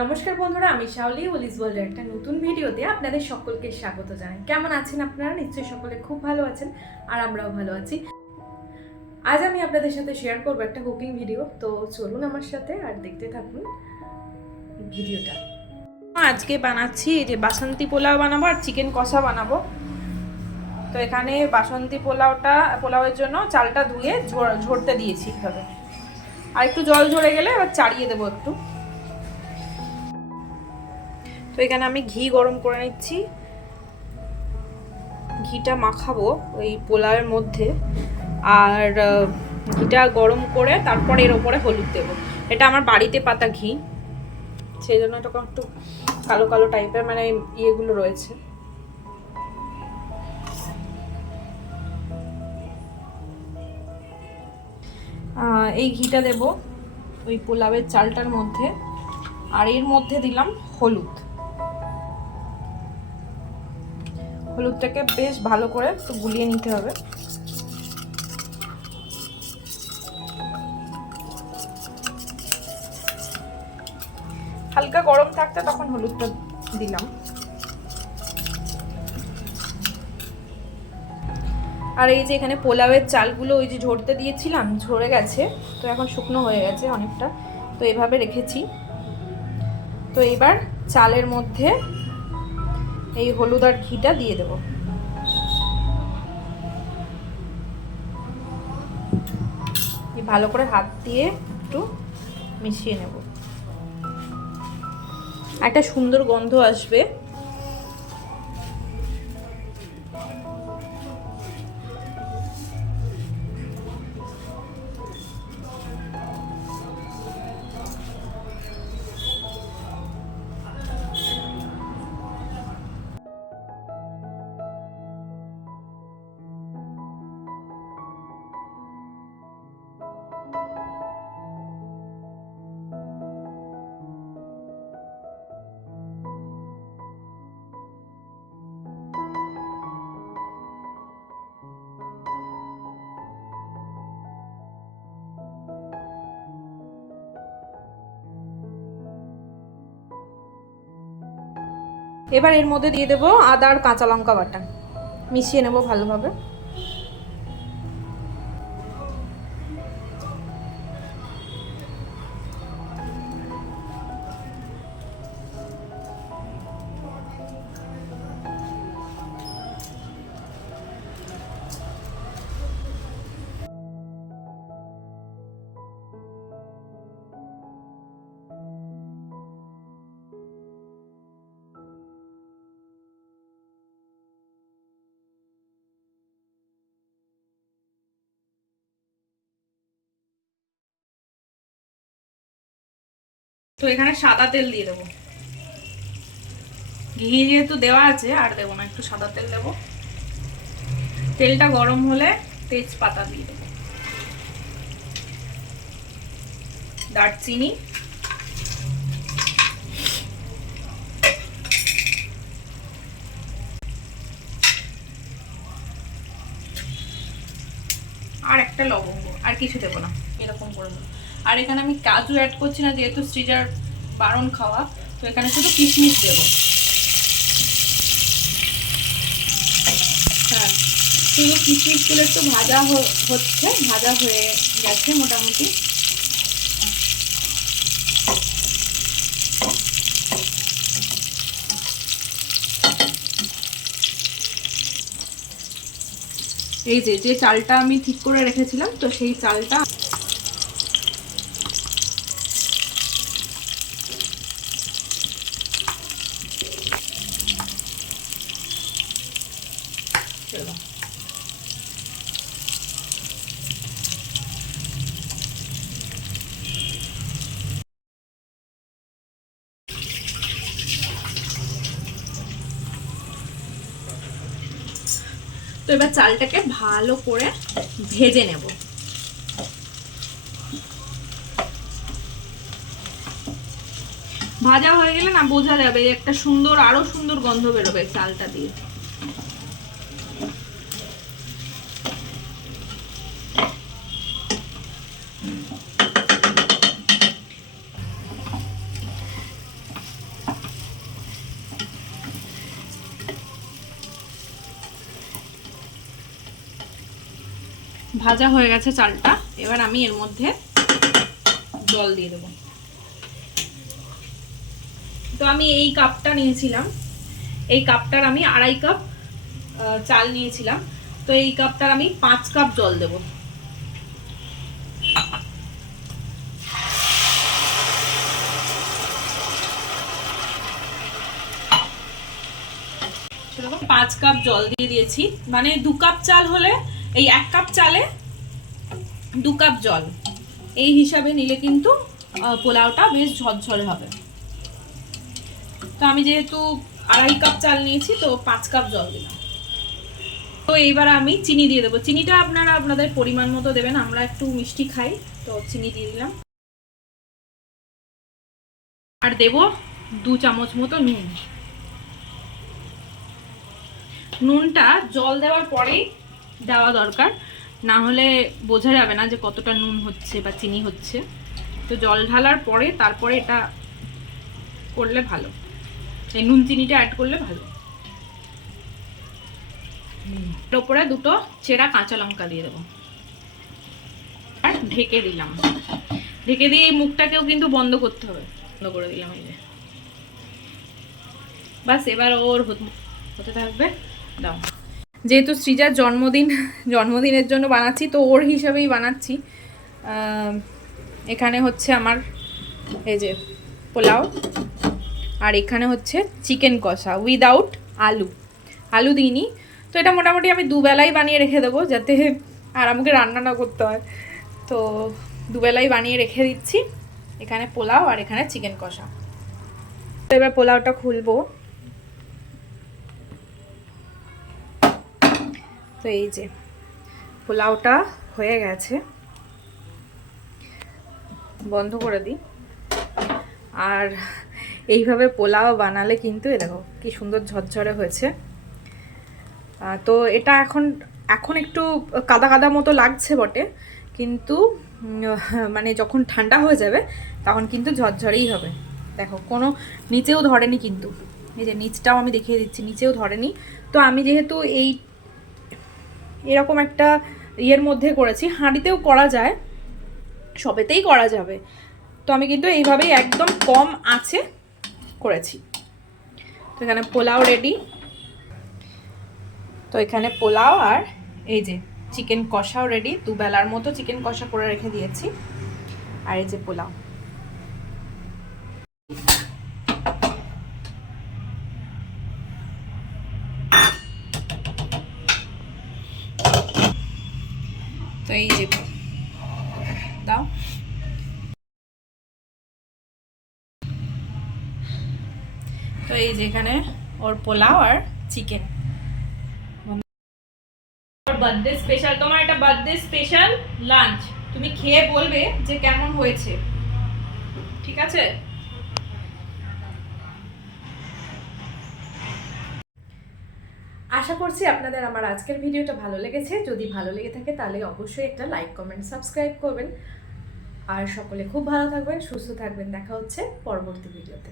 নমস্কার বন্ধুরা, আমি শাওলি ওলিজ ওয়ার্ল্ডের একটা নতুন ভিডিওতে আপনাদের সকলকে স্বাগত জানাই। কেমন আছেন আপনারা? নিশ্চয়ই সকলে খুব ভালো আছেন, আর আমরাও ভালো আছি। আজ আমি আপনাদের সাথে শেয়ার করবো একটা কুকিং ভিডিও। তো চলুন আমার সাথে আর দেখতে থাকুন ভিডিওটা। আজকে বানাচ্ছি এই যে বাসন্তী পোলাও বানাবো আর চিকেন কষা বানাবো। তো এখানে বাসন্তী পোলাওয়ের জন্য চালটা ধুয়ে ঝরতে দিয়েছি এইভাবে, আর একটু জল ঝরে গেলে এবার চাড়িয়ে দেবো একটু। তো এখানে আমি ঘি গরম করে নিচ্ছি, ঘিটা মাখাবো ওই পোলাওয়ের মধ্যে। আর ঘিটা গরম করে তারপর এর ওপরে হলুদ দেবো। এটা আমার বাড়িতে পাতা ঘি, সেই জন্য এটা একটু কালো কালো টাইপের মানে ইয়েগুলো রয়েছে। এই ঘিটা দেব ওই পোলাওয়ের চালটার মধ্যে, আর এর মধ্যে দিলাম হলুদটাকে বেশ ভালো করে একটু গুলিয়ে নিতে হবে। হালকা গরম থাকতে তখন হলুদটা দিলাম। আর এই যে এখানে পোলাওয়ের চালগুলো ওই যে ঝরতে দিয়েছিলাম, ঝরে গেছে, তো এখন শুকনো হয়ে গেছে অনেকটা। তো এভাবে রেখেছি। তো এবার চালের মধ্যে এই হলুদ আর ঘিটা দিয়ে দেব। ভালো করে হাত দিয়ে একটু মিশিয়ে নেব, একটা সুন্দর গন্ধ আসবে। এবার এর মধ্যে দিয়ে দেবো আদা আর কাঁচা লঙ্কা বাটা, মিশিয়ে নেব ভালোভাবে। তো এখানে সাদা তেল দিয়ে দেবো, ঘি যেহেতু দেওয়া আছে আর দেবো না, একটু সাদা তেল দেবো। তেলটা গরম হলে তেজপাতা দিয়ে দেবো, দারচিনি, আর একটা লবঙ্গ, আর কিছু দেবো না, এরকম করে দেবো। আর এখানে আমি কাজু অ্যাড করছি না, যেহেতু সৃজার বারণ খাওয়া, তো এখানে শুধু কিশমিশ দেবো। হ্যাঁ, শুধু কিশমিশগুলো একটু ভাজা হচ্ছে, ভাজা হয়ে গেছে মোটামুটি। এই যে চালটা আমি ঠিক করে রেখেছিলাম, তো সেই চালটা তো এবার চালটাকে ভালো করে ভেজে নেব। ভাজা হয়ে গেলে না বোঝা যাবে, একটা সুন্দর আরো সুন্দর গন্ধ বেরোবে চালটা দিয়ে। ভাজা হয়ে গেছে চালটা। এবার আমি এর মধ্যে জল দিয়ে দেবো। তো আমি এই কাপটা নিয়েছিলাম, এই কাপটার আমি 2.5 কাপ চাল নিয়েছিলাম। তো এই কাপটার আমি 5 কাপ জল দেব। সেরকম 5 কাপ জল দিয়ে দিয়েছি, মানে 2 কাপ চাল হলে এই 1 কাপ চালে 2 কাপ জল, এই হিসাবে নিলে কিন্তু পোলাওটা বেশ ঝরঝরে হবে। তো আমি যেহেতু 2.5 কাপ চাল নিয়েছি তো 5 কাপ জল দিলাম। তো এইবার আমি চিনি দিয়ে দেবো। চিনিটা আপনারা আপনাদের পরিমাণ মতো দেবেন, আমরা একটু মিষ্টি খাই তো চিনি দিয়ে দিলাম। আর দেব 2 চামচ মতো নুন। নুনটা জল দেওয়ার পরেই দেওয়া দরকার, না হলে বোঝা যাবে না যে কতটা নুন হচ্ছে বা চিনি হচ্ছে। তো জল ঢালার পরে তারপরে এটা করলে ভালো, এই নুন চিনিটা অ্যাড করলে ভালো। এর উপরে 2টো চেরা কাঁচা লঙ্কা দিয়ে দেবো আর ঢেকে দিলাম। ঢেকে দিয়ে এই মুখটাকেও কিন্তু বন্ধ করতে হবে। বন্ধ করে দিলাম এই যে। বাস এবার ওর হতে থাকবে। দাও, যেহেতু সৃজার জন্মদিনের জন্য বানাচ্ছি তো ওর হিসাবেই বানাচ্ছি। এখানে হচ্ছে আমার এই যে পোলাও, আর এখানে হচ্ছে চিকেন কষা উইদাউট আলু দিইনি। তো এটা মোটামুটি আমি 2 বেলাই বানিয়ে রেখে দেবো, যাতে আর আমাকে রান্না না করতে হয়। তো 2 বেলাই বানিয়ে রেখে দিচ্ছি। এখানে পোলাও আর এখানে চিকেন কষা। তো এবার পোলাওটা খুলবো। তো এই যে পোলাওটা হয়ে গেছে, বন্ধ করে দিই। আর এইভাবে পোলাও বানালে কিন্তু এ দেখো কি সুন্দর ঝরঝরে হয়েছে। তো এটা এখন একটু কাদা কাদা মতো লাগছে বটে, কিন্তু মানে যখন ঠান্ডা হয়ে যাবে তখন কিন্তু ঝরঝরেই হবে। দেখো কোনো নিচেও ধরেনি, কিন্তু এই যে নিচটাও আমি দেখিয়ে দিচ্ছি, নিচেও ধরেনি। তো আমি যেহেতু এরকম একটা ইয়ের মধ্যে করেছি, হাঁড়িতেও করা যায়, সবেতেই করা যাবে। তো আমি কিন্তু এইভাবেই একদম কম আঁচে করেছি। তো এখানে পোলাও রেডি। তো এখানে পোলাও আর এই যে চিকেন কষাও রেডি। 2 বেলার মতো চিকেন কষা করে রেখে দিয়েছি, আর এই যে পোলাও। তো এই যে দাও। তো এই যে এখানে ওর পোলাও আর চিকেন। বার্থডে স্পেশাল, তোমার এটা বার্থডে স্পেশাল লাঞ্চ। তুমি খেয়ে বলবে যে কেমন হয়েছে, ঠিক আছে? আশা করছি আপনাদের আমার আজকের ভিডিওটা ভালো লেগেছে। যদি ভালো লেগে থাকে তাহলে অবশ্যই একটা লাইক, কমেন্ট, সাবস্ক্রাইব করবেন। আর সকলে খুব ভালো থাকবেন, সুস্থ থাকবেন। দেখা হচ্ছে পরবর্তী ভিডিওতে।